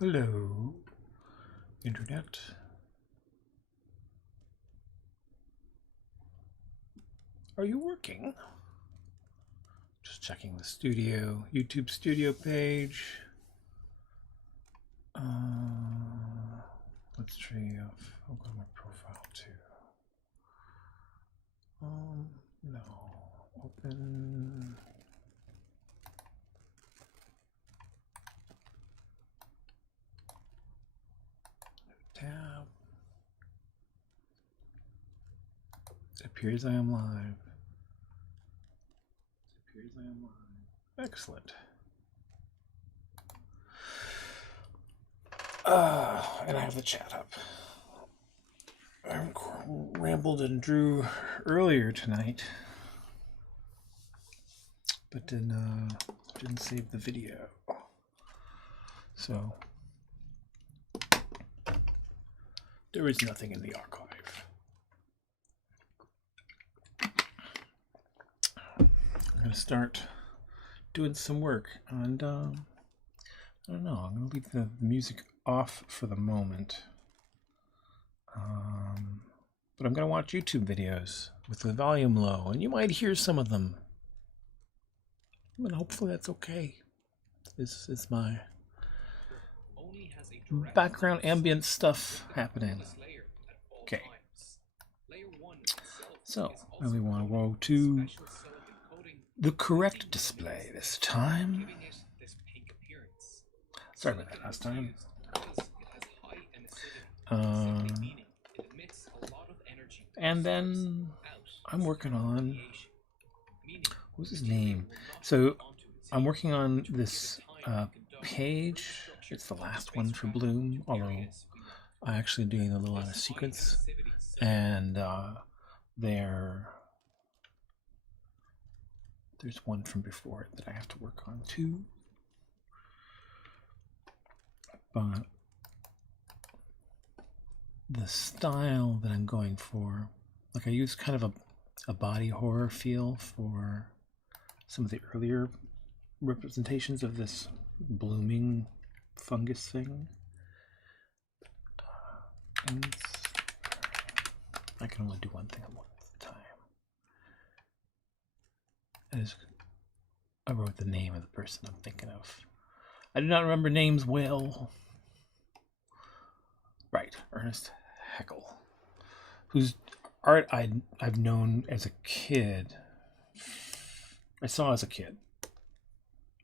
Hello, Internet. Are you working? Just checking the studio, YouTube studio page. Let's try I'll go to my profile too. No. Open. Tab. It appears I am live. Excellent. And I have the chat up. I rambled and drew earlier tonight, but didn't save the video. So there is nothing in the archive. I'm going to start doing some work, and I don't know, I'm going to leave the music off for the moment. But I'm going to watch YouTube videos with the volume low, and you might hear some of them. But hopefully that's okay. This is my background ambient stuff happening. Okay. So, now we want to go to the correct display this time. Sorry about that last time. And then I'm working on, what's his name? So I'm working on this page. It's the last one for Bloom, although I'm actually doing a little out of sequence. And there's one from before it that I have to work on too. But the style that I'm going for, like I use kind of a body horror feel for some of the earlier representations of this blooming fungus thing. And I can only do one thing at one time. I wrote the name of the person I'm thinking of. I do not remember names well. Right, Ernest Haeckel, whose art I've known as a kid. I saw as a kid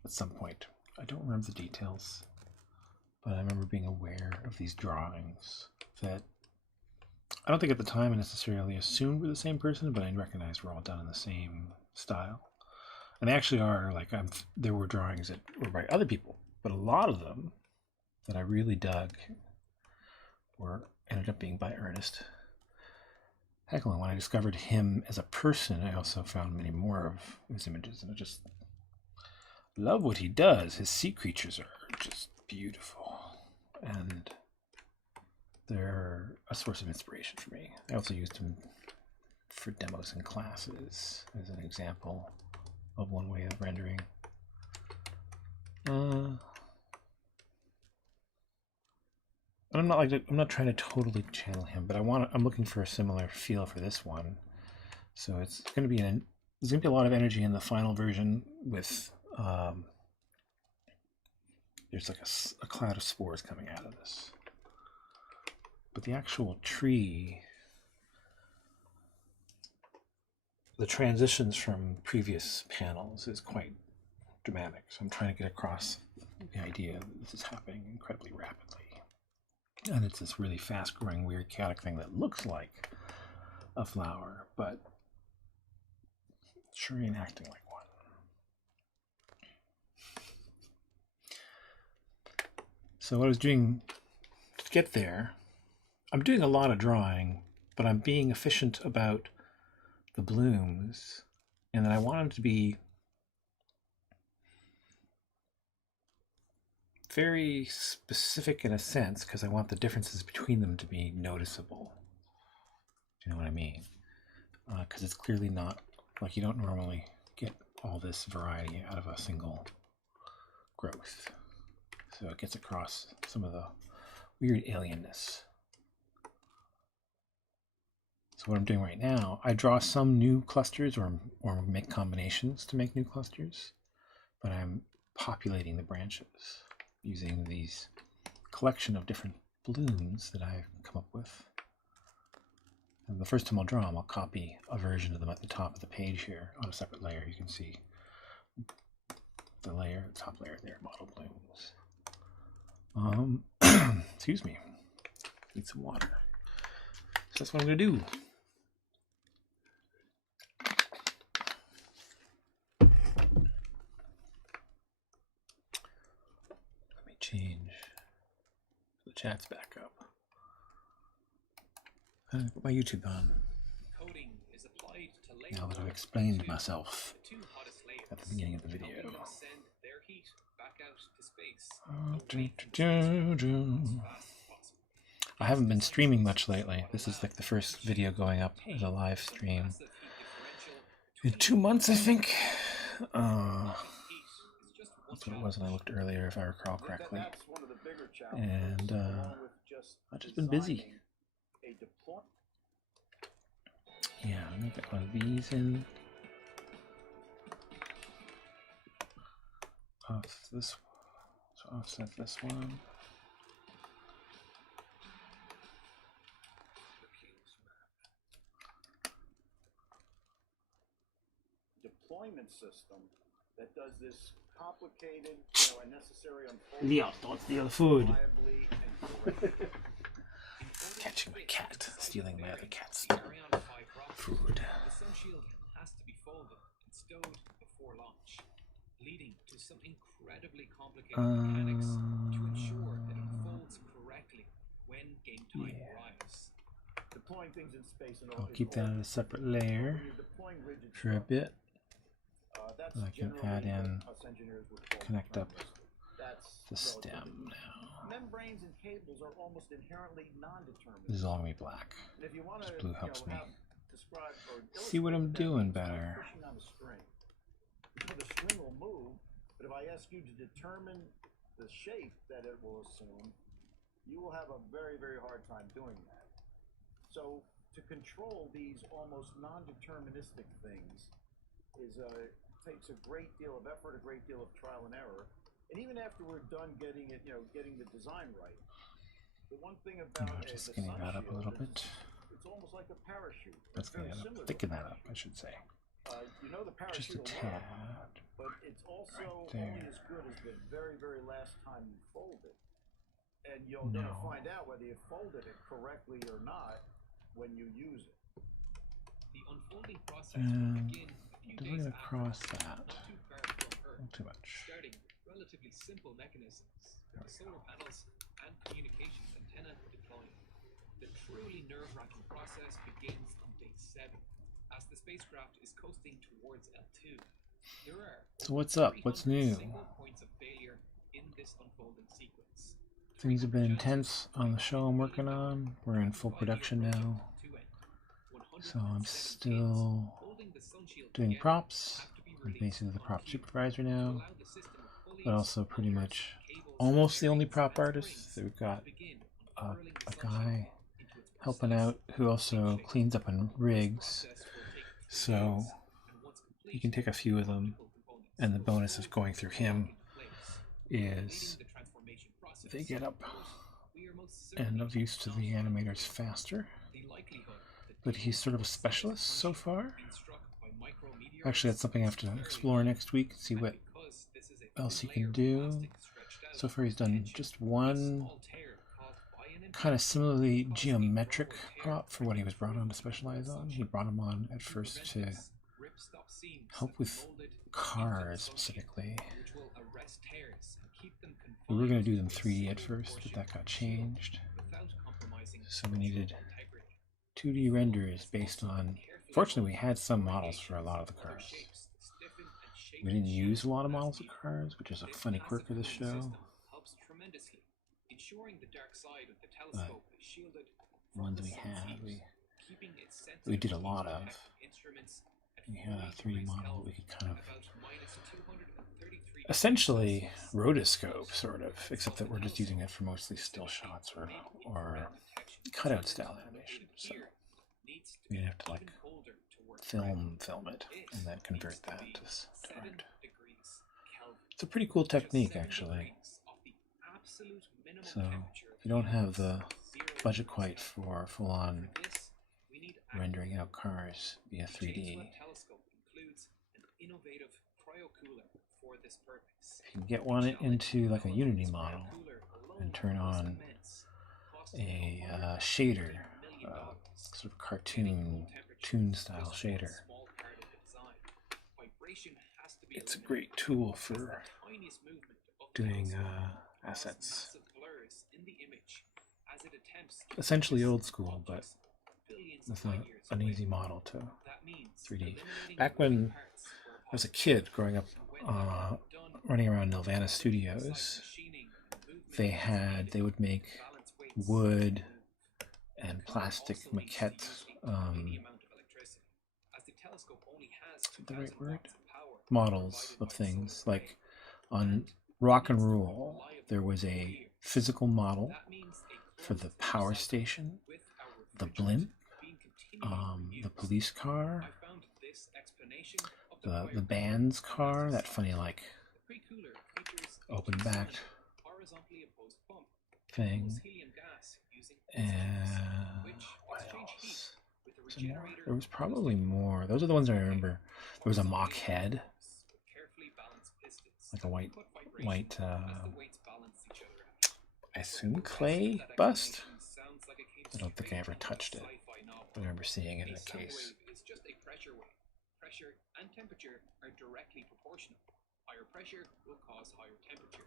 at some point. I don't remember the details, but I remember being aware of these drawings that I don't think at the time I necessarily assumed were the same person, but I recognized were all done in the same style. And they actually are, like, there were drawings that were by other people, but a lot of them that I really dug ended up being by Ernest Haeckel. And when I discovered him as a person, I also found many more of his images, and I just love what he does. His sea creatures are just beautiful, and they're a source of inspiration for me. I also used him for demos in classes as an example of one way of rendering. I'm not trying to totally channel him, but I'm looking for a similar feel for this one. So it's going to be there's going to be a lot of energy in the final version with there's like a cloud of spores coming out of this. But the actual tree, the transitions from previous panels is quite dramatic. So I'm trying to get across the idea that this is happening incredibly rapidly. And it's this really fast-growing, weird, chaotic thing that looks like a flower, but sure ain't acting like one. So what I was doing to get there, I'm doing a lot of drawing, but I'm being efficient about the blooms, and then I want them to be very specific in a sense, because I want the differences between them to be noticeable. Do you know what I mean? Because it's clearly not, like, you don't normally get all this variety out of a single growth. so it gets across some of the weird alienness. So what I'm doing right now, I draw some new clusters or make combinations to make new clusters, but I'm populating the branches using these collection of different balloons that I've come up with. And the first time I'll draw them, I'll copy a version of them at the top of the page here on a separate layer. You can see the layer, the top layer there, model balloons. Excuse me, need some water. So that's what I'm going to do. Let me change. The chat's back up. Put my YouTube on. Now that I've explained myself at the beginning of the video. I haven't been streaming much lately. This is like the first video going up as a live stream in 2 months, I think. That's what it was when I looked earlier, if I recall correctly. And I've just been busy. Yeah, I'm gonna get one of these in. Offset this one. Deployment system that does this complicated, unnecessary unfolding. Leo, don't steal the food. Catching my cat, stealing my other cat's food. The sun shield has to be folded and stowed before launch, leading to some incredibly complicated mechanics to ensure that it unfolds correctly when game time arrives. Deploying things in space and I'll keep that in a separate layer for a bit. I can add in, connect up the stem now. Membranes and cables are almost inherently non-determinate. This is all going to be black. This blue helps me see what I'm doing better. The string will move, but if I ask you to determine the shape that it will assume, you will have a very, very hard time doing that. So to control these almost non-deterministic things takes a great deal of effort, a great deal of trial and error. And even after we're done getting it, getting the design right, the one thing about just skinny that up a little bit. It's almost like a parachute. Let's thicken that up, I should say. The parachute just a tad. But it's also right only as good as the very, very last time you fold it. And you'll never find out whether you folded it correctly or not when you use it. The unfolding process will begin a few days going to cross after, that. not too far from Earth, Not too much. starting relatively simple mechanisms, the solar panels and communications antenna deploying. The truly nerve-wracking process begins on day 7, as the spacecraft is coasting towards L2. There are So what's up? What's new? single points of failure in this unfolding sequence. Things have been intense on the show I'm working on. We're in full production now. So I'm still doing props. I'm basically the prop supervisor now, but also pretty much almost the only prop artist. So we've got a guy helping out who also cleans up and rigs. So you can take a few of them, and the bonus of going through him is they get up and of use to the animators faster. But he's sort of a specialist so far. Actually, that's something I have to explore next week, see what else he can do. So far he's done just one kind of similarly geometric prop for what he was brought on to specialize on. He brought him on at first to help with cars specifically. We were going to do them 3D at first, but that got changed. So we needed 2D renders based on... Fortunately, we had some models for a lot of the cars. We didn't use a lot of models of cars, which is a funny quirk of the show. But ones we had, we did a lot of. We had a 3D model we could kind of about -233 essentially rotoscope, sort of, except that we're just using it for mostly still shots or cutout style animation. So we have to like film it and then convert that to art. It's a pretty cool technique, actually. So if you don't have the budget quite for full-on rendering out cars via 3D, if you can get one into like a Unity model and turn on a shader, sort of cartoon, toon-style shader, it's a great tool for doing assets. Essentially old school, but with an easy model to 3D. Back when I was a kid growing up, running around Nelvana Studios, they would make wood and plastic maquette, is that the right word? Models of things. Like on Rock and Roll, there was a physical model for the power station, the blimp, the police car, the band's car, that funny like open backed thing, and what else? There was probably more. Those are the ones I remember. There was a mock head, like a white I assume clay bust. I don't think I ever touched it. I remember seeing it in a case. Pressure and temperature are directly proportional. Higher pressure will cause higher temperature.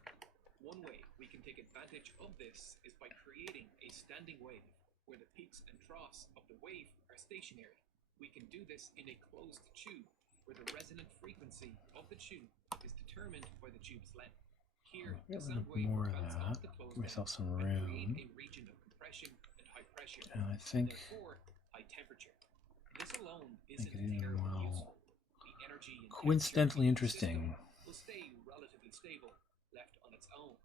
One way we can take advantage of this is by creating a standing wave where the peaks and troughs of the wave are stationary. We can do this in a closed tube where the resonant frequency of the tube is determined by the tube's length. Here, the sound wave runs off the closed give myself some and room. create a region of compression and high pressure, And I think therefore high temperature. This alone make isn't it even terribly well useful. The energy and coincidentally temperature interesting. will stay relatively stable, left on its own.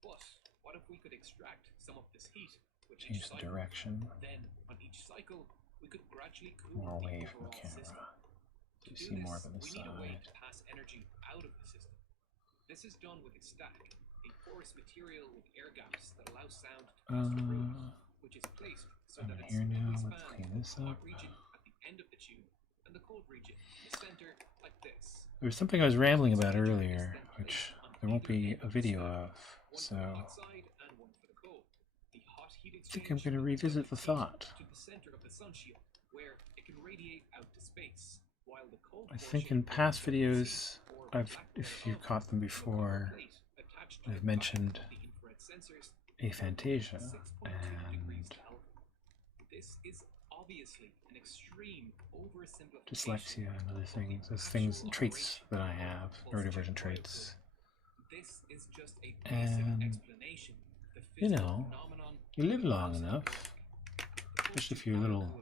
But what if we could extract some of this heat with each Change the cycle? direction. Then, on each cycle, we could gradually cool More the away from the overall camera. system. You To see do more this, than the we need a way side. to pass energy out of the system. This is done with a stack, a porous material with air gaps that allow sound to pass through, which is placed so I'm that in it's here now. smoothly Let's spanned clean with this the hot up. region at the end of the tube and the cold region in the center, like this. There was something I was rambling about earlier, which there won't be a video of, so I One for the hot side and one for the cold. The hot heat think I'm exchange going to revisit the thought. to the center of the sun shield, where it can radiate out to space, while the cold I think in past videos, if you've caught them before, I've mentioned aphantasia, and this is obviously an extreme oversimplification. dyslexia and other things. Those things, traits that I have, neurodivergent traits. This is just a basic And, explanation. The you physical know, phenomenon you live long enough, especially if you're a little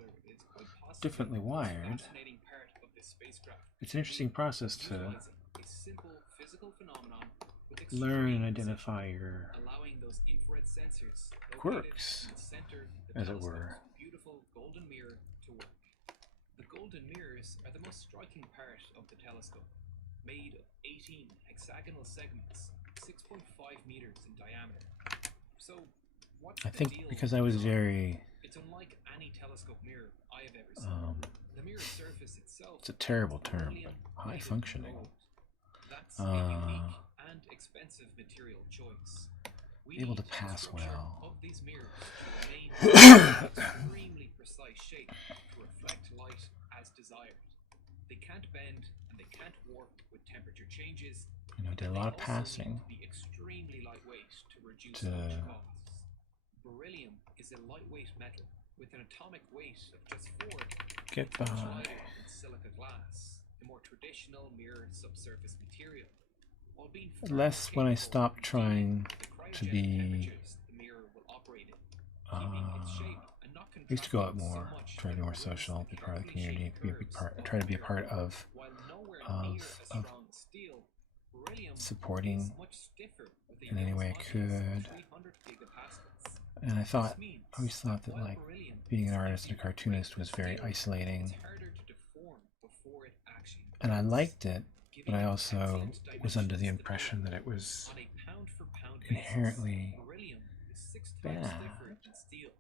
differently wired, fascinating part of this spacecraft. it's an interesting process to Visualizing a simple physical phenomenon with learn and extreme identify your allowing those infrared sensors located quirks, in the center of the as it were. telescope's beautiful golden mirror to work. The golden mirrors are the most striking part of the telescope, made of 18 hexagonal segments, 6.5 meters in diameter. So, what's I the think deal because with I was the mirror? very, It's unlike any telescope mirror I have ever seen. The mirror surface itself it's a terrible term, beryllium but high plated functioning. gold. That's a unique and expensive material choice. We Able to need the pass structure well. of these mirrors to remain in extremely precise shape to reflect light as desired. They can't bend and they can't warp with temperature changes. You know, I did a They lot of also passing need to be extremely lightweight to reduce to launch costs. Beryllium is a lightweight metal with an atomic weight of just 4, get much by. lighter than silica glass, the more traditional mirror subsurface material. While being far more Less when I capable stopped of dealing trying with the to cryogenic be temperatures the mirror will operate in, keeping its shape and not I used to go out contracting so more, much try to be more that social, be runs part of the carefully community, shaped be a big curves part, along try to be a the part edge. of While nowhere of near as of strong as steel, beryllium supporting is much stiffer with a in any way I osmosis of could. 300 gigapascals. And I This means always thought that while like beryllium being is an artist and a infinitely cartoonist greater was than very steel, isolating, it's harder to deform before it actually and I breaks, liked it, but giving I it also excellent was under the dimensions impression that it was on a pound-for-pound basis. inherently Beryllium is 6 times bad. stiffer than steel,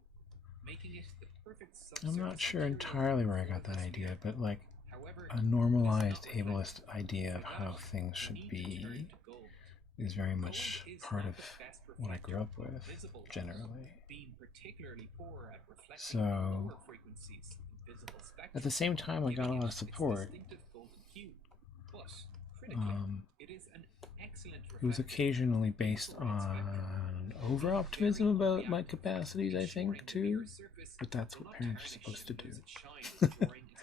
making it the perfect I'm subsurface not sure material entirely where I for got that this idea, mirror. but like However, a it is normalized not reflected. ableist idea of For how that, things we should need to turn be to gold. is very Gold much is part not of the best what I grew reflector up of with, visible light, generally. being particularly poor at reflecting So, lower frequencies in visible spectrum, at the same time, I got a giving lot it of its support. distinctive golden hue. But critically, it is an excellent It was reflector occasionally of based infrared spectrum, on being over-optimism very about my reactive, capacities, I ensuring think, the too. mirror surface But that's will what not parents are tarnish supposed to and do. lose its shine during its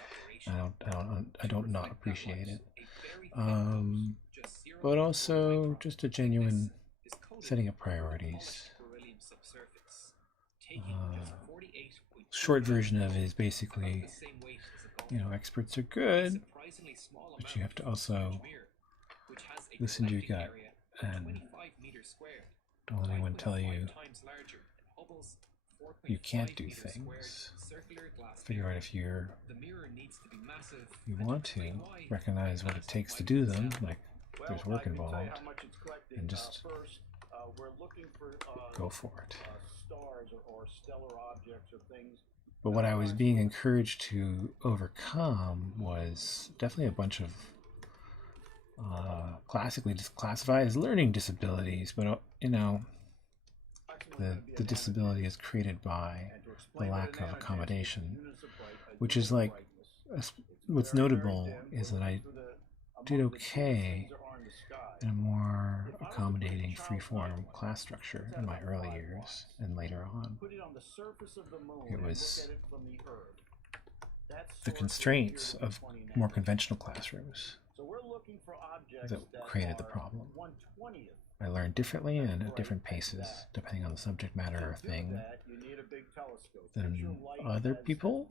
operation. I To don't not reflect that appreciate light, it. a very thin coat, just 0.4 But also micron just a thickness, genuine is coated setting of over the priorities. polished beryllium subsurface, taking just 48.2 Short grams version of it gold, is basically, about the same weight as a golf ball. experts are A good, surprisingly small but you have to amount for a also large mirror, which has a listen to your collecting gut area of and 25 meters squared, don't let anyone tell 5.5 you times larger than Hubble's you 4.5 can't do meters squared things. circular glass Figure mirror. out if The mirror needs to be massive, you and want explain to why recognize what it last takes to might do be them, Sam. like Well, there's work I can tell you involved, how much it's collecting. and just First, we're looking for go for it. stars or stellar objects or things. But what I was being encouraged to overcome was definitely a bunch of classically just classified as learning disabilities, but the disability is created by the lack of accommodation, which is like what's notable is that I did okay in a more accommodating freeform class structure in my early years, and later on it was the constraints of more conventional classrooms that created the problem. I learned differently and at different paces, depending on the subject matter or thing, than other people.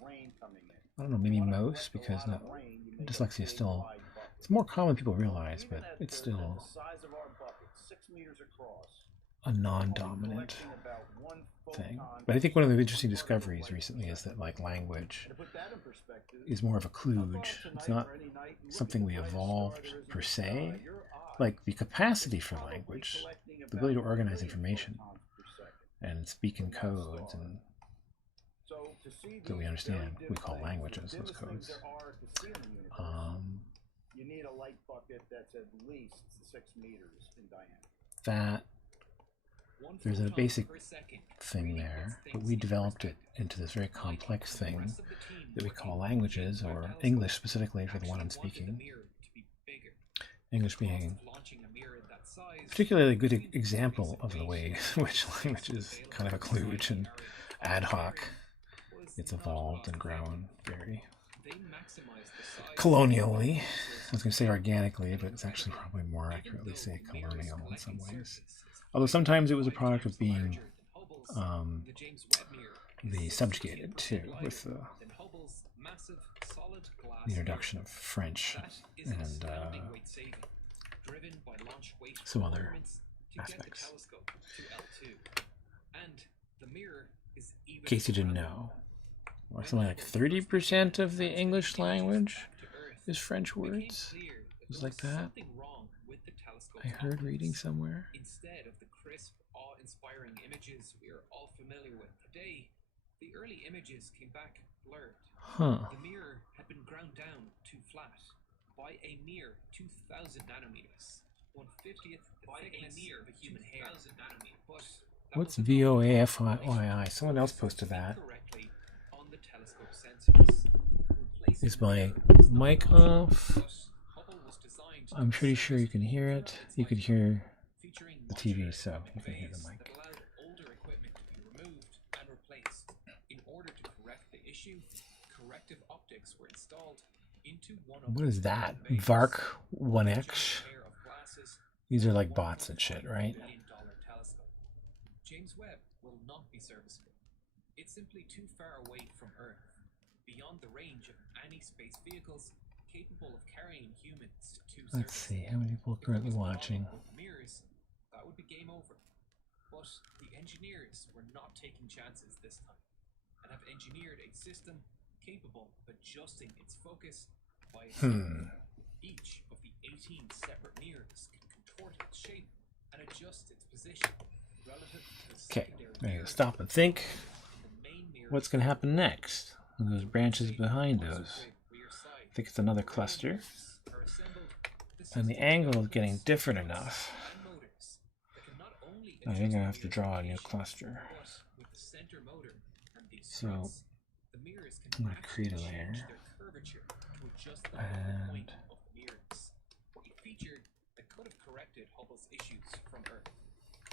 I don't know, maybe most, because dyslexia is still, it's more common than people realize, but it's still a non-dominant thing. But I think one of the interesting discoveries recently is that like language is more of a kludge. It's not something we evolved per se. Like the capacity for language, the ability to organize information and speak in codes and that we understand, we call languages, those codes. You need a light bucket that's at least 6 meters in diameter. That there's a basic thing there, but we developed it into this very complex thing that we call languages, or English specifically for the one I'm speaking. English being a particularly good example of the way in which language is kind of a kludge and ad hoc. It's evolved and grown very colonially. I was going to say organically, but it's actually probably more accurately say colonial in some ways. Although sometimes it was a product of being the subjugated too, with the introduction of French and some other aspects. In case you didn't know, something like 30% of the English language is French words. It was like that. I heard reading somewhere. Instead of the crisp, awe-inspiring images we are all familiar with today, the early images came back blurred. The mirror had been ground down to flat by a mere 2,000 nanometers, 1/50th the thickness of a human hair. But what's VOAFYI? Someone else posted that. On the telescope sensors. Is my mic off? I'm pretty sure you can hear it. You could hear the TV, so you can hear the mic. That allowed older equipment to be removed and replaced. In order to correct the issue, corrective optics were installed into one of What is that? VARC 1X? These are like bots and shit, right? James Webb will not be serviceable. It's simply too far away from Earth, beyond the range of any space vehicles capable of carrying humans to Let's surface. see how many people are If there currently was a watching. problem with the mirrors, that would be game over. But the engineers were not taking chances this time, and have engineered a system capable of adjusting its focus by itself. Each of the 18 separate mirrors can contort its shape and adjust its position relative to the Okay, secondary ready mirror. to stop and think. The main mirror What's going to happen next? And those branches behind those. rear side. I think it's another cluster. Are assembled. And the angle is getting different enough. And motors that can not only I think I have to draw a new cluster. but with the center motor and these So, struts, the mirrors can I'm going to create a actually layer. change their curvature to adjust the focal point of the mirrors. A feature that could have corrected Hubble's issues from Earth.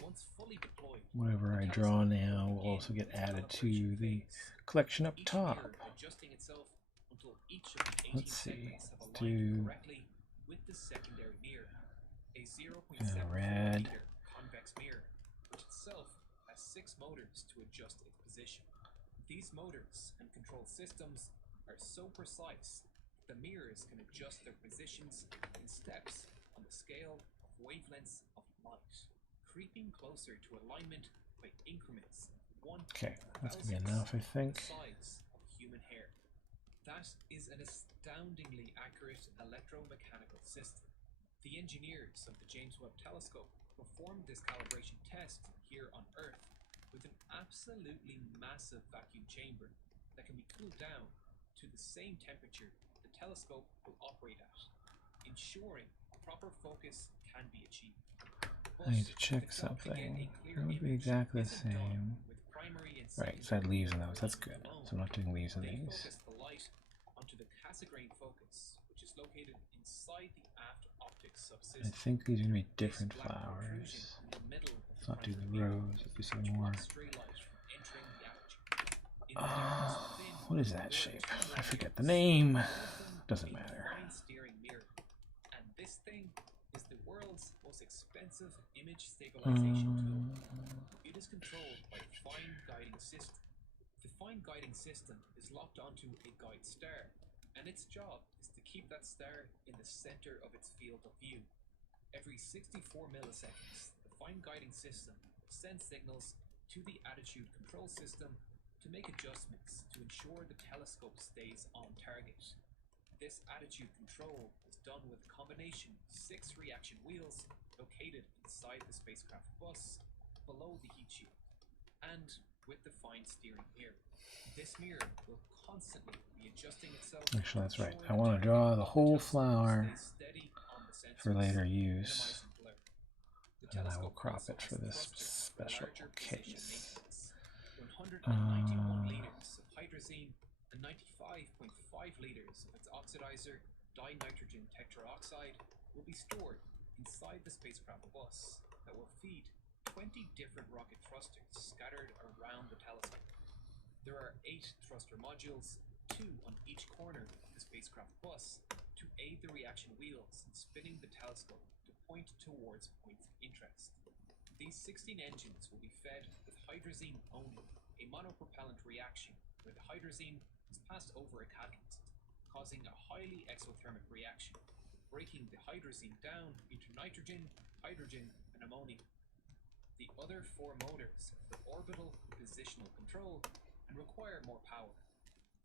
Once fully deployed, Whatever I draw now will also get added to the collection up each top. mirror adjusting itself until each of the 18 Let's see. segments have Let's aligned do correctly with the secondary mirror. A 0.7 red. meter convex mirror, which itself has 6 motors to adjust its position. These motors and control systems are so precise that the mirrors can adjust their positions in steps on the scale of wavelengths of light, creeping closer to alignment by increments of 1 Okay, that's going to be enough, I think. size of human hair. That is an astoundingly accurate electromechanical system. The engineers of the James Webb Telescope performed this calibration test here on Earth with an absolutely massive vacuum chamber that can be cooled down to the same temperature the telescope will operate at, ensuring proper focus can be achieved. I need to check something. It would be exactly the same. Right, so I had leaves in those. That's good. So I'm not doing leaves in They these. focus the light onto the Cassegrain focus, which is located inside the aft optics I subsystem. think these are going to be different This black protrusion flowers. in the middle of Let's not do the primary mirror, rose. Let's do some which more. blocks stray light from entering the aperture. In the darkness within, What is that there are shape? two I forget the mirrors, name. one of them Doesn't a matter. fine steering mirror. And this thing is the world's most expensive image stabilization tool. It is controlled by a fine guiding system. The fine guiding system is locked onto a guide star, and its job is to keep that star in the center of its field of view. Every 64 milliseconds, the fine guiding system sends signals to the attitude control system to make adjustments to ensure the telescope stays on target. This attitude control is done with a combination of 6 reaction wheels located inside the spacecraft bus below the heat shield, and with the fine steering mirror. This mirror will constantly be adjusting itself. Actually, that's right. I want to draw the whole flower for later use. And I will crop it for this special case. 191 liters of hydrazine and 95.5 liters of its oxidizer, dinitrogen tetroxide, will be stored inside the spacecraft bus that will feed 20 different rocket thrusters scattered around the telescope. There are 8 thruster modules, 2 on each corner of the spacecraft bus, to aid the reaction wheels in spinning the telescope to point towards points of interest. These 16 engines will be fed with hydrazine only, a monopropellant reaction where the hydrazine is passed over a catalyst, causing a highly exothermic reaction, breaking the hydrazine down into nitrogen, hydrogen, and ammonia. The other 4 motors have the orbital positional control and require more power.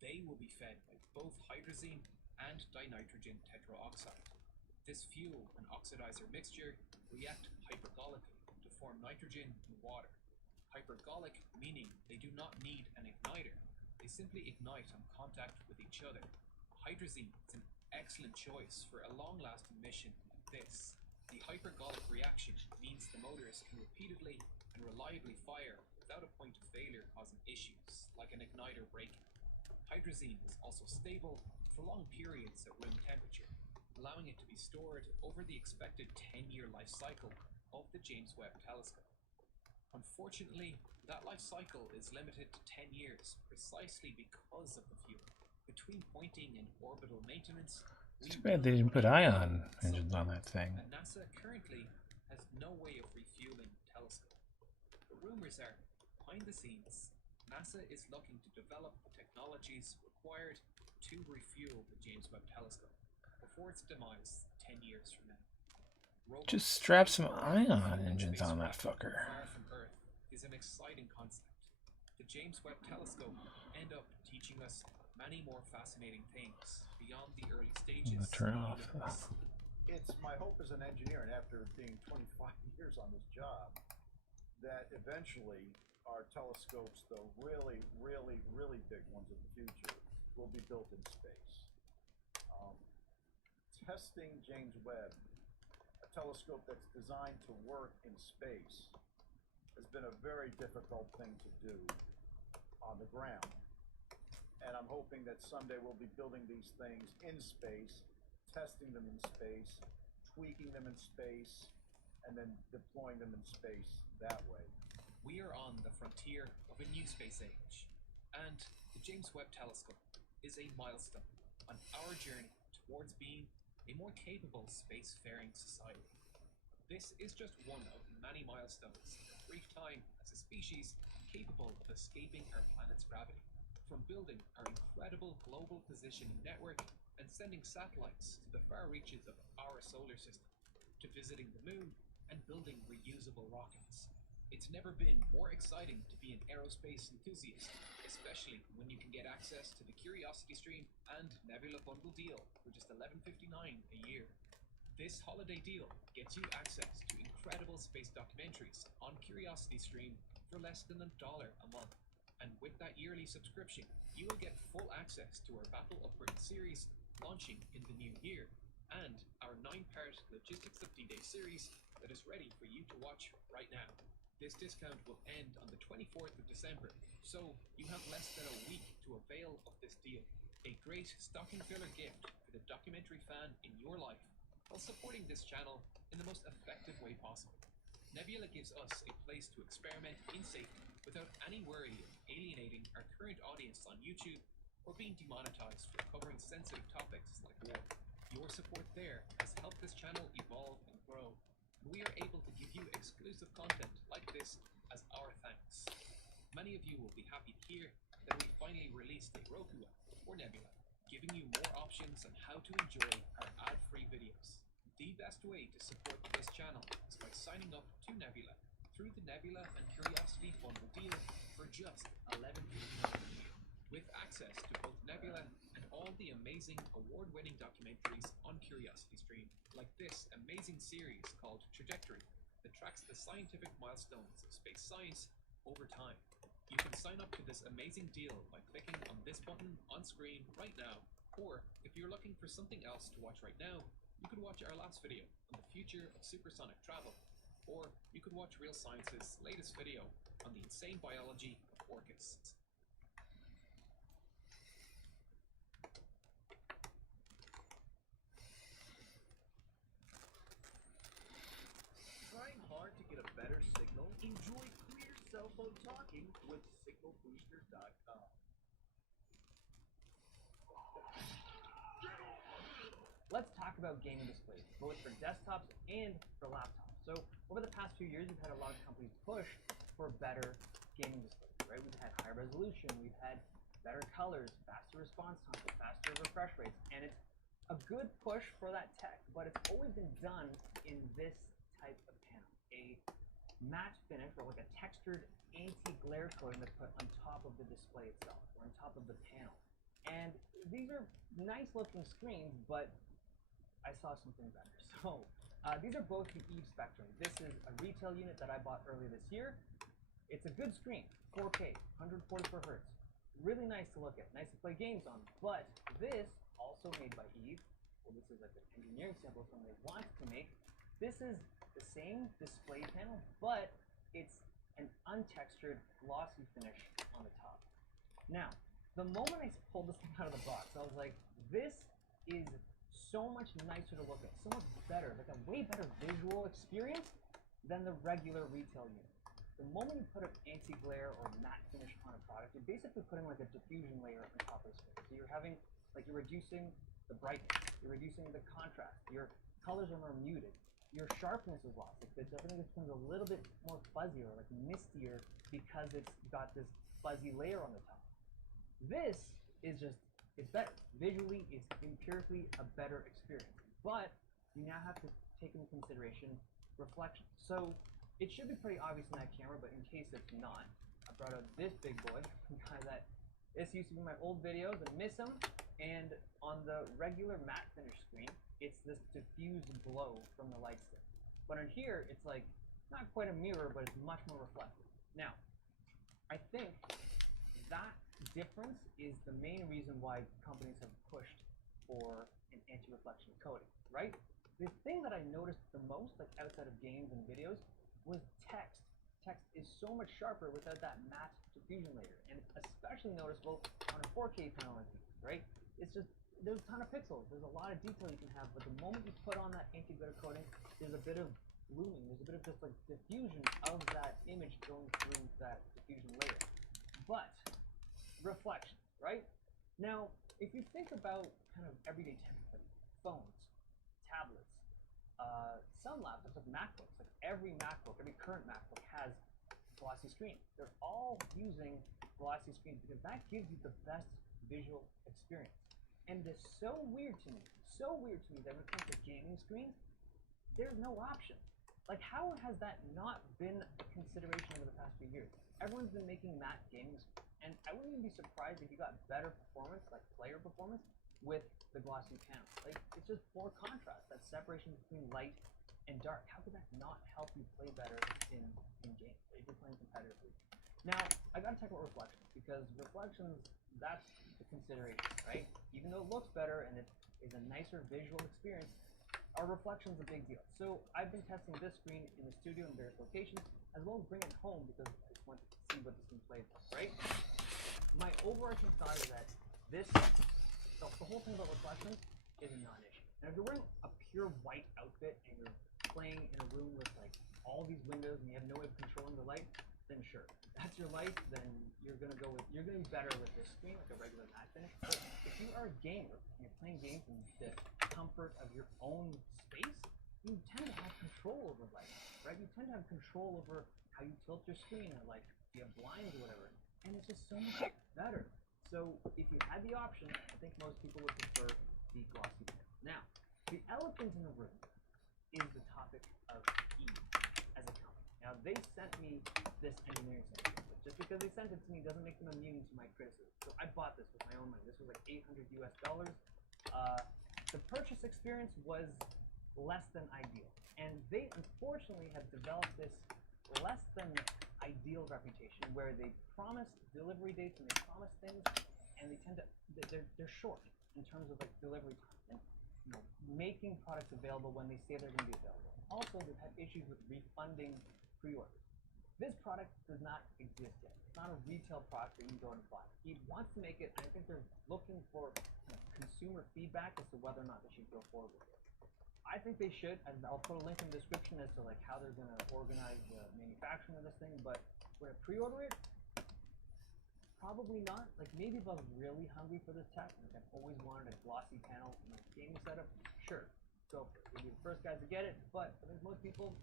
They will be fed by both hydrazine and dinitrogen tetroxide. This fuel and oxidizer mixture react hypergolically to form nitrogen and water. Hypergolic meaning they do not need an igniter. They simply ignite on contact with each other. Hydrazine is an excellent choice for a long-lasting mission like this. The hypergolic reaction means the motors can repeatedly and reliably fire without a point of failure causing issues, like an igniter breaking. Hydrazine is also stable for long periods at room temperature, allowing it to be stored over the expected 10-year life cycle of the James Webb Telescope. Unfortunately, that life cycle is limited to 10 years precisely because of the fuel. Between pointing and orbital maintenance, It's too bad they didn't put ion engines on that thing. and NASA currently has no way of refueling the telescope. The rumors are, behind the scenes, NASA is looking to develop the technologies required to refuel the James Webb Telescope before its demise 10 years from now. Just strap some ion engines on that fucker. Far from Earth is an exciting concept. The James Webb Telescope end up teaching us many more fascinating things beyond the early stages of the Turn off. universe. It's my hope as an engineer, and after being 25 years on this job, that eventually our telescopes, the really, really, really big ones of the future, will be built in space. Testing James Webb, a telescope that's designed to work in space, has been a very difficult thing to do on the ground. And I'm hoping that someday we'll be building these things in space, testing them in space, tweaking them in space, and then deploying them in space that way. We are on the frontier of a new space age, and the James Webb Telescope is a milestone on our journey towards being a more capable spacefaring society. This is just one of many milestones in a brief time as a species capable of escaping our planet's gravity, from building our incredible global positioning network and sending satellites to the far reaches of our solar system, to visiting the moon and building reusable rockets. It's never been more exciting to be an aerospace enthusiast, especially when you can get access to the Curiosity Stream and Nebula Bundle deal for just $11.59 a year. This holiday deal gets you access to incredible space documentaries on Curiosity Stream for less than $1 a month. And with that yearly subscription, you will get full access to our Battle of Britain series launching in the new year, and our 9-part Logistics of D-Day series that is ready for you to watch right now. This discount will end on the 24th of December, so you have less than a week to avail of this deal. A great stocking filler gift for the documentary fan in your life, while supporting this channel in the most effective way possible. Nebula gives us a place to experiment in safety without any worry of alienating our current audience on YouTube or being demonetized for covering sensitive topics like war. Your support there has helped this channel evolve and grow, and we are able to give you exclusive content like this as our thanks. Many of you will be happy to hear that we finally released a Roku app for Nebula, giving you more options on how to enjoy our ad-free videos. The best way to support this channel is by signing up to Nebula through the Nebula and Curiosity Bundle deal for just $11.59 a year, with access to both Nebula and all the amazing award-winning documentaries on Curiosity Stream, like this amazing series called Trajectory that tracks the scientific milestones of space science over time. You can sign up to this amazing deal by clicking on this button on screen right now, or if you're looking for something else to watch right now, you could watch our last video on the future of supersonic travel, or you could watch Real Science's latest video on the insane biology of orcas. Trying hard to get a better signal? Enjoy clear cell phone talking with signalboosters.com. Let's talk about gaming displays, both for desktops and for laptops. So over the past few years, we've had a lot of companies push for better gaming displays, right? We've had high resolution, we've had better colors, faster response times, faster refresh rates, and it's a good push for that tech, but it's always been done in this type of panel, a matte finish or like a textured anti-glare coating that's put on top of the display itself or on top of the panel. And these are nice looking screens, but I saw something better. So these are both the Eve Spectrum. This is a retail unit that I bought earlier this year. It's a good screen, 4K, 144 Hertz. Really nice to look at, nice to play games on. But this, also made by Eve, well, this is like an engineering sample of something they wanted to make. This is the same display panel, but it's an untextured, glossy finish on the top. Now, the moment I pulled this thing out of the box, I was like, this is so much nicer to look at, so much better, like a way better visual experience than the regular retail unit. The moment you put an anti-glare or matte finish on a product, you're basically putting like a diffusion layer on top of the screen. So you're having, like you're reducing the brightness, you're reducing the contrast, your colors are more muted, your sharpness is lost. Like everything becomes a little bit more fuzzy or like mistier because it's got this fuzzy layer on the top. This is just, it's better. Visually, it's empirically a better experience. But you now have to take into consideration reflection. So it should be pretty obvious in that camera, but in case it's not, I brought out this big boy. This used to be my old videos, I miss them. And on the regular matte finish screen, it's this diffused glow from the light stick. But on here, it's like, not quite a mirror, but it's much more reflective. Now, I think that difference is the main reason why companies have pushed for an anti-reflection coating, right? The thing that I noticed the most, like outside of games and videos, was text. Text is so much sharper without that matte diffusion layer, and it's especially noticeable on a 4K panel like this, right? It's just, there's a ton of pixels, there's a lot of detail you can have, but the moment you put on that anti-glitter coating, there's a bit of blooming, there's a bit of just like diffusion of that image going through that diffusion layer. But reflection, right? Now, if you think about kind of everyday tech, like phones, tablets, some laptops, like MacBooks, like every MacBook, every current MacBook has glossy screen. They're all using glossy screens because that gives you the best visual experience. And it's so weird to me that when it comes to gaming screens, there's no option. Like, how has that not been a consideration over the past few years? Everyone's been making matte gaming screens, and I wouldn't even be surprised if you got better performance, like player performance, with the glossy panel. Like, it's just poor contrast, that separation between light and dark. How could that not help you play better in games if you're playing competitively? Now, I gotta talk about reflections, because reflections, that's the consideration, right? Even though it looks better and it is a nicer visual experience, our reflection's a big deal. So I've been testing this screen in the studio in various locations, as well as bring it home because I just wanted to see what this thing plays like, right? My overarching thought is that the whole thing about reflections is a non-issue. And if you're wearing a pure white outfit and you're playing in a room with like all these windows and you have no way of controlling the light, then sure. If that's your life, then you're gonna be better with this screen, like a regular matte finish. But if you are a gamer and you're playing games in the comfort of your own space, you tend to have control over light, right? You tend to have control over how you tilt your screen, or like if you have blinds or whatever, and it's just so much better. So if you had the option, I think most people would prefer the glossy panel. Now, the elephant in the room is the topic of ease as a company. Now, they sent me this engineering center, but just because they sent it to me doesn't make them immune to my criticism. So I bought this with my own money. This was like $800 US. The purchase experience was less than ideal, and they unfortunately have developed this less than ideal reputation where they promise delivery dates and they promise things, and they tend to they're short in terms of like delivery time and making products available when they say they're going to be available. Also, they've had issues with refunding pre-orders. This product does not exist yet. It's not a retail product that you can go and buy. He wants to make it, and I think they're looking for consumer feedback as to whether or not they should go forward with it. I think they should, and I'll put a link in the description as to like how they're going to organize the manufacturing of this thing, but would I pre-order it? Probably not. Like, maybe if I was really hungry for this tech, like I've always wanted a glossy panel in my gaming setup, sure, go for it. We'll be the first guys to get it, but I think most people,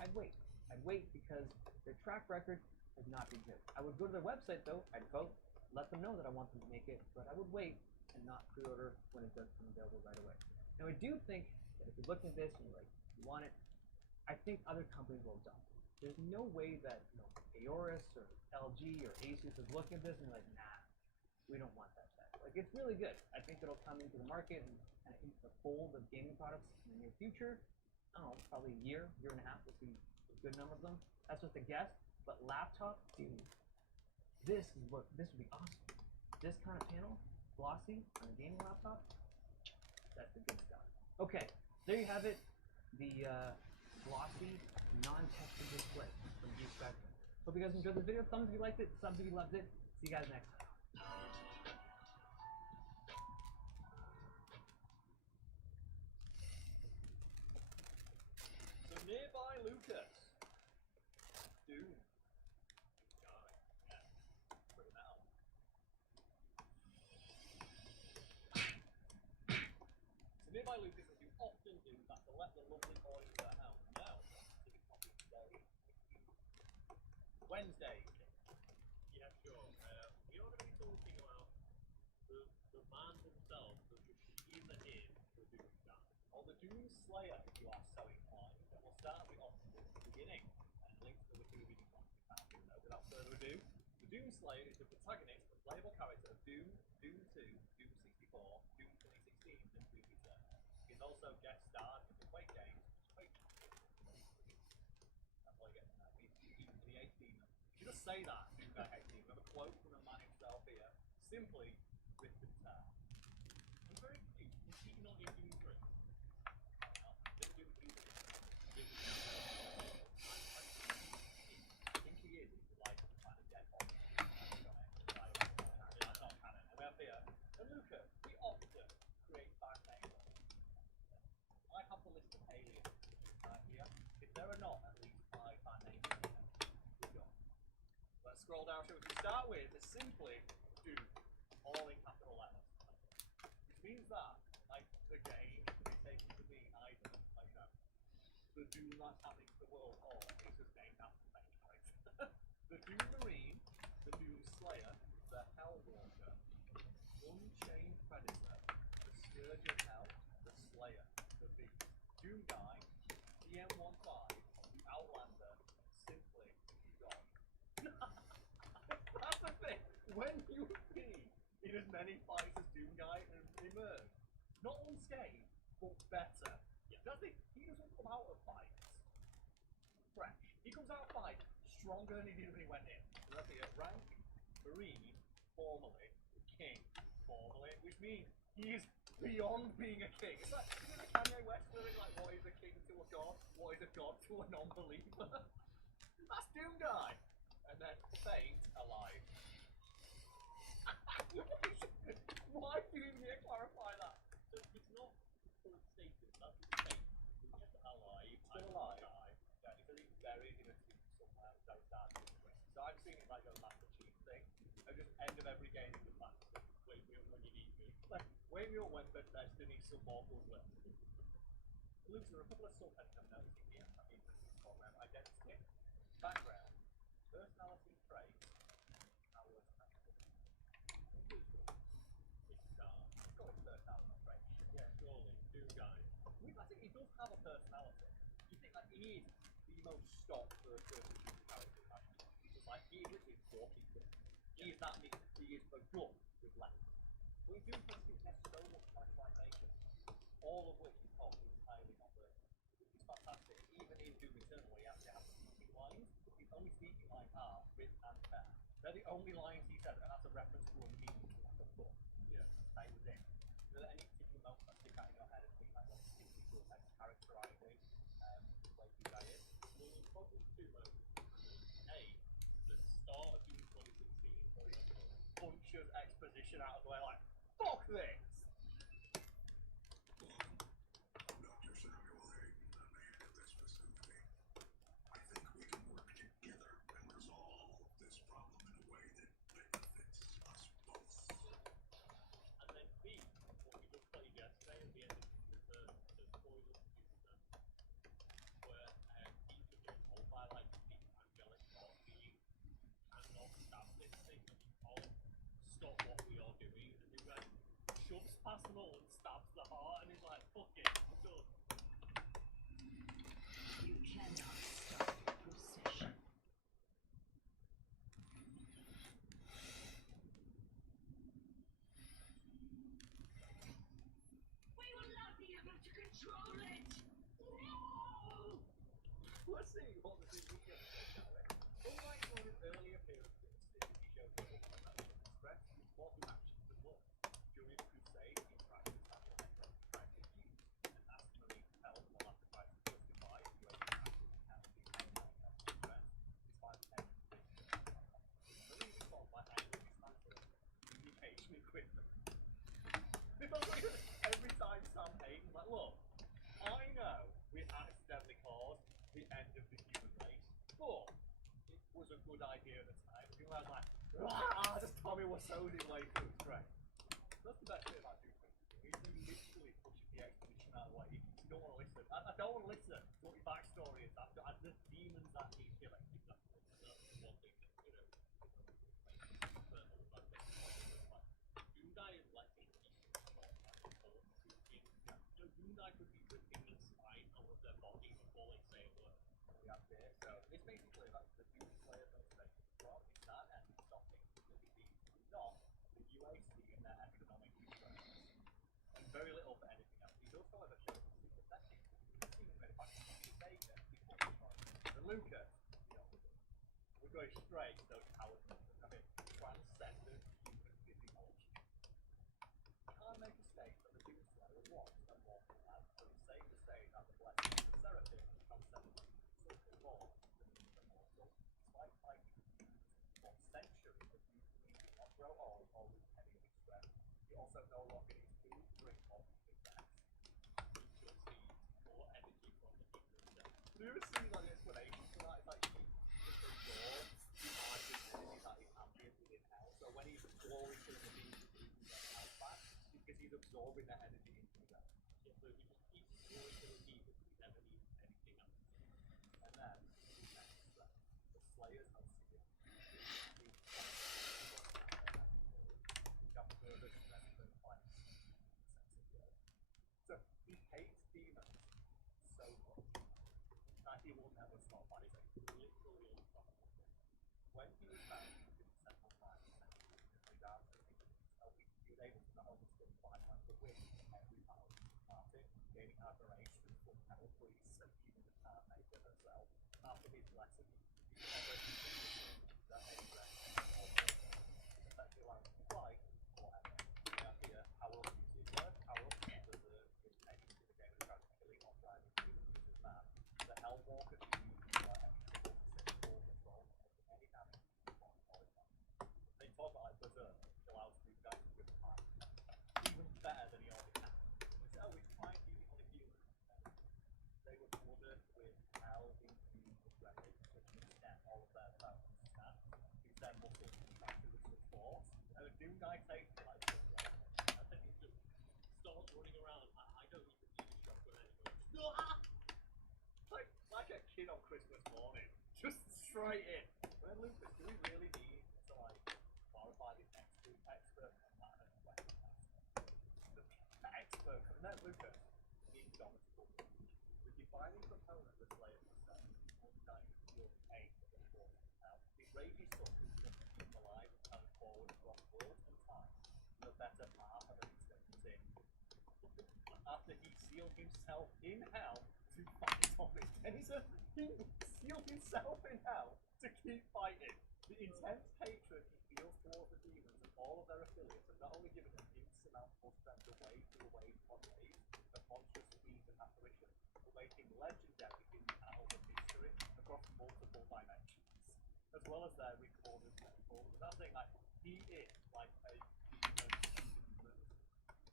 I'd wait. I'd wait because their track record has not been good. I would go to their website though, I'd vote, let them know that I want them to make it, but I would wait and not pre-order when it does come available right away. Now, I do think that if you're looking at this and you're like, you want it, I think other companies will adopt it. There's no way that Aorus or LG or Asus is looking at this and like, nah, we don't want that tech. Like, it's really good. I think it'll come into the market and kind of into the fold of gaming products in the near future. I don't know, probably a year and a half, we'll see a good number of them. That's just a guess. But laptop, dude, this would be awesome. This kind of panel, glossy on a gaming laptop, that's the good stuff. Okay, there you have it. The glossy, non-textured display from G Spectrum. Hope you guys enjoyed this video. Thumbs if you liked it, subs if you loved it. See you guys next time. So nearby Lucas. Doom. Bring him out. So nearby Lucas, as you often do, that to let the lovely boys of the house know that it's not today. Wednesday. Yeah, sure. Doom Slayer, if you are so inclined, and we'll start with options at the beginning, and link to the Wiki if you want to find it. So without further ado, the Doom Slayer is the protagonist and playable character of Doom, Doom 2, Doom 64, Doom 2016, and Doom Eternal. He's also guest starred in the Quake games, Quake. That's all you get to know. He's the 18. You just say that, Doom Guy 18. We have a quote from the man himself here. Simply, rip and tear. I'm very confused. Is he not in Doom 3? I think he is. He's like kind of dead body. That's not canon. And we have here, and Luca, we often create bad names. I have the list of aliens here. If there are not at least 5 bad names in here, we go. Let's scroll down. So we can start with is simply Doom, all in capital letters. Which means that, like, the game is taken to mean either, like, the Doom that's happening to the world, or it's just named after the main character. The Doom Marine, the Doom Slayer, the Hellwalker, Unchained Predator, the Scourge of Hell, the Slayer, the Beast, Doom Guy, DM15, the Outlander, and simply God. That's the thing. When you be in as many fights as Doom Guy and emerge, not unscathed, but better. Yeah. That's the thing. He doesn't come out of fights fresh. He comes out of fight stronger than he did when he went in. So that's it. Rank Marine, formerly King, formerly, which means he is beyond being a king. It's like, isn't it Kanye West lyric like, what is a king to a god? What is a god to a non-believer? That's Doom Guy. And then Fate alive. Why do you need to clarify that? So it's not full status, that's the Fate. It's alive. Still alive. Yeah, because he's buried in a tomb somewhere. That was that. So I've seen it like a Master Chief thing. At just end of every game in the past. Wait me up when you need me. Like, wake me up when Bethesda needs some mortals left. Luke, there are a couple of subheads I'm noticing here. I mean, this is program identity, background, personality traits, powers, and abilities. Let's go with personality traits. Yeah, surely. Doom Guy. I think he does have a personality. You think like he is the most stock first-person shooter character in that game. Because like he is literally walking through. He is that mean. He is a gun with left. But Doom has so much characterization, all of which is called entirely non-verbal. Which is fantastic. Even in Doom Eternal, where he actually has speaking lines, his only speaking lines are writ and fair. They're the only lines he says, and that's a reference to a meme, like a book. Yeah. That was it. Are there any particular moments that stick out in your head as being like what particularly cool, like characterizing the way you guy is? Well, there's probably 2 moments. A, the start of Doom 2016, for example. Punches exposition out of the way, like, fuck this! I'm Dr. Samuel Hayden. I'm the head of this facility. I think we can work together and resolve this problem in a way that benefits us both. And then B, what we just played yesterday at the end of the spoilers to Doom, where each of them all by like the angelic god being cannot stop this thing, and you can't stop what we are doing, and Doom Guy shoves past them all and stabs the heart, and he's like, fuck it, I'm done. You cannot stop procession. We will not be able to control it! No! Let's see what the Disney episode shall we? Unlike one of his early appearances, Disney showed the ultimate express his mortal actions and work. During the Crusade, he tried to tackle Necro, tried to use, and asked Marine help while after trying to justify the way he acted and help the express, despite the tension Marine responded by angry dismantling communication equipment. Because every time Sam Hayden's like, look, I know we accidentally caused the end of the human race, but it was a good idea at the time. People were like, ah, just Tommy Wiseau's way through his brain. That's the best bit about Doom 2016. He literally pushes the expedition out of the way. You don't want to listen. I don't want to listen to what your backstory is. The demons that he's killing. Exactly. And that's one thing that, you know, Doom Guy is letting people know. Doom Guy could be ripping Lucas, the opposite. We're going straight to those coward monsters. I mean, transcendent human physiology. Can't make mistakes that the Doom Slayer wants a mortal man, so it's safe to say that the blessing of the Seraphim transcendent something more than the mortal. Despite fighting for centuries, the Doom believes he not grow old or lose any of his strength. He also no longer needs food, drink, or even sex. He just needs more energy from the Doom himself. Have you ever seen like the explanation for that? It's like he just absorbs the margin energy that is ambient within hell. So when he's exploring through the Doom, he can get health back because he's absorbing that energy into his own. Yeah, so he just keeps exploring through the demons. He never needs anything else. And then his next step, the Slayers of Sin. Got further strength and flex. So he hates demons so much that he will never stop fighting. Literally unstoppable. When he was found in several times, he down to he was able to not only still fight like the wind in every battle he started, gaining admiration from hell priests and even the Carmaker herself. After his blessing, he could operate that any rest or effectively allowing him to fight forever. Here, Howell uses work, Howell uses the connection to the game of trying to killing or driving humans with his man. The Hellwalker can use extra to save full control of any damage on horizon. They talk about like Berserk, which allows these guys to grip hard. Even better than he already had. They say, oh, we tried using on a human. They were flooded with hell infused adrenaline, which instead all of their bones snapped, because their muscles contracted with such force. And the Doom guy takes it like this, right? And then he just starts running around. I don't even need a shotgun anymore. Like a kid on Christmas morning. Just straight in. But then Lucas, do we really need to like qualify the expert pattern weapon master? The expert, and then Lucas, the indomitable. The defining component of the Slayer success was undying pure aim for the force of hell. His rage is such as to keep him alive and carry forward across worlds and time for the better part of an eternity. After he sealed himself in hell to fight on it. And he sealed himself in hell to keep fighting. The intense hatred he feels towards the demons and all of their affiliates have not only given him insurmountable strength to wage through a wave of waves of monstrous speed and apparition, but made him legendary in the annals of history across multiple dimensions, as well as their recorded records. And that's the thing, like, he is like a demon of demons.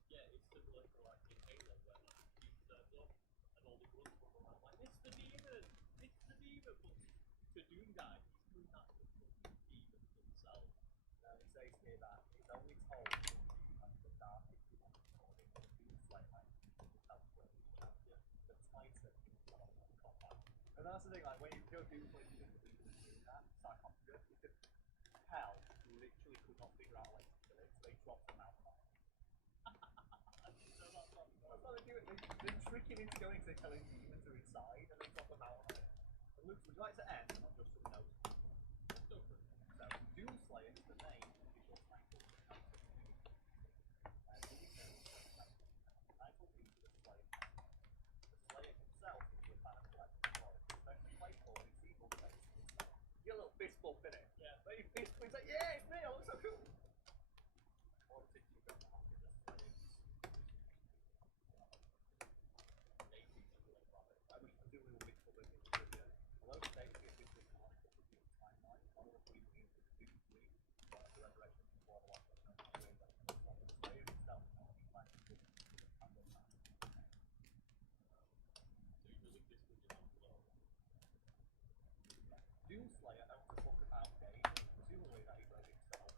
Yeah, it's similar to like in Halo where like the team turns up and all the grunts run around like, it's the demon! It's the demon! But to Doom Guy, he's doing that to the demons themselves. And it says here that it's only told in the darkest demon recording of the Doom Slayer elsewhere in the champion, the Titan in combat. And that's the thing, like when you go Doom Slayer, you think the demons doing that, sarcophagus, because hell literally could not figure out a way to kill it, so they dropped him out on it. That's what they do. They trick him into going to killing demons are inside and they drop him out on it. And Luke, would you like to end on just some notes? Let's go for it. So, Doom Slayer is the name official title of the character. Title means the Slayer. The Slayer himself can be a fan of collecting toys, especially playful when he sees all the faces himself. You get a little fist bump in it. Yeah. But he fist bumps like, yeah, it's me, I look so cool. What did you go back in the Slayer? I wish I do a little bit covered in the trivia. Although Stacey is this canonical for Doom timeline, one of the three means is Doom 3, the resurrection before the loss of the Slayer himself is not only fighting the Candle Man. So you believe this would be on the world? Doom Slayer owns a book about games, presumably that he wrote himself.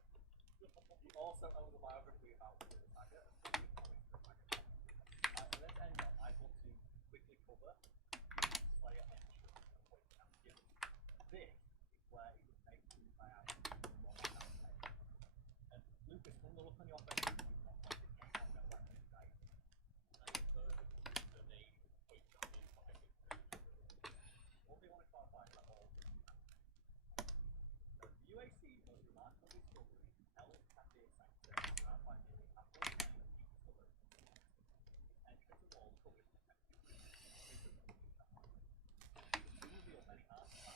He also owns a biography about the Tiger and the comics of the Tiger. Let's end on, I want to quickly cover Slayer entrance and point champion. This is where he would make Doom by out one campaign. And Lucas, from the look on your face, you've not played this game, I know that this guy. I have heard the name point champion, but I think what they want to clarify is that all so the UAC's most remarkable discovery is Hell's Cafe Sector, around by nearly half of the time he discovered. Entrance and walls covered in protective presumably on many artifacts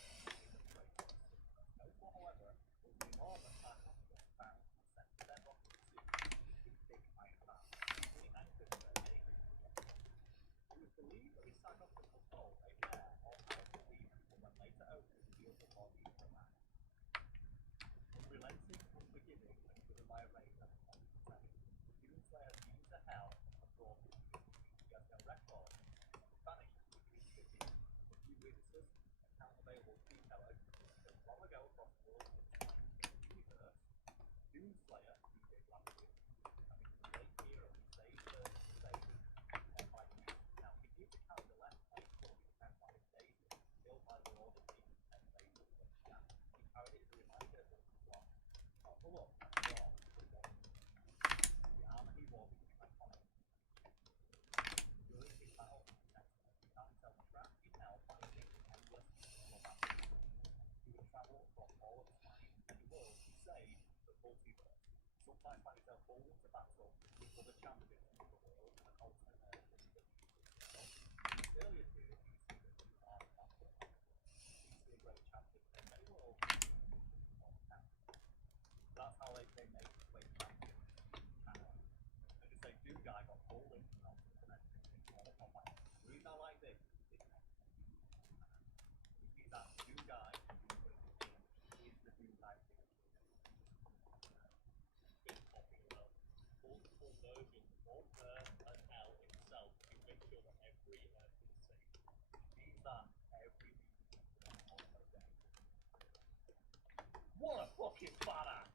fucking badass.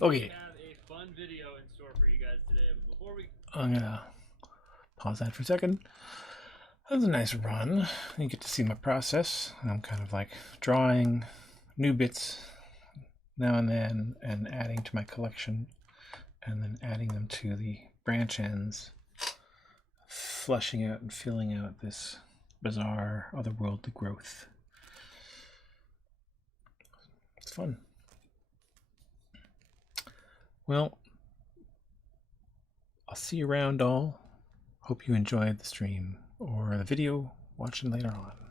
Okay, We have a fun video in store for you guys today, but before we I'm gonna pause that for a second. That was a nice run. You get to see my process. I'm kind of like drawing new bits now and then and adding to my collection, and then adding them to the branch ends, fleshing out and filling out this bizarre otherworldly growth. It's fun. Well, I'll see you around all. Hope you enjoyed the stream or the video watching later on.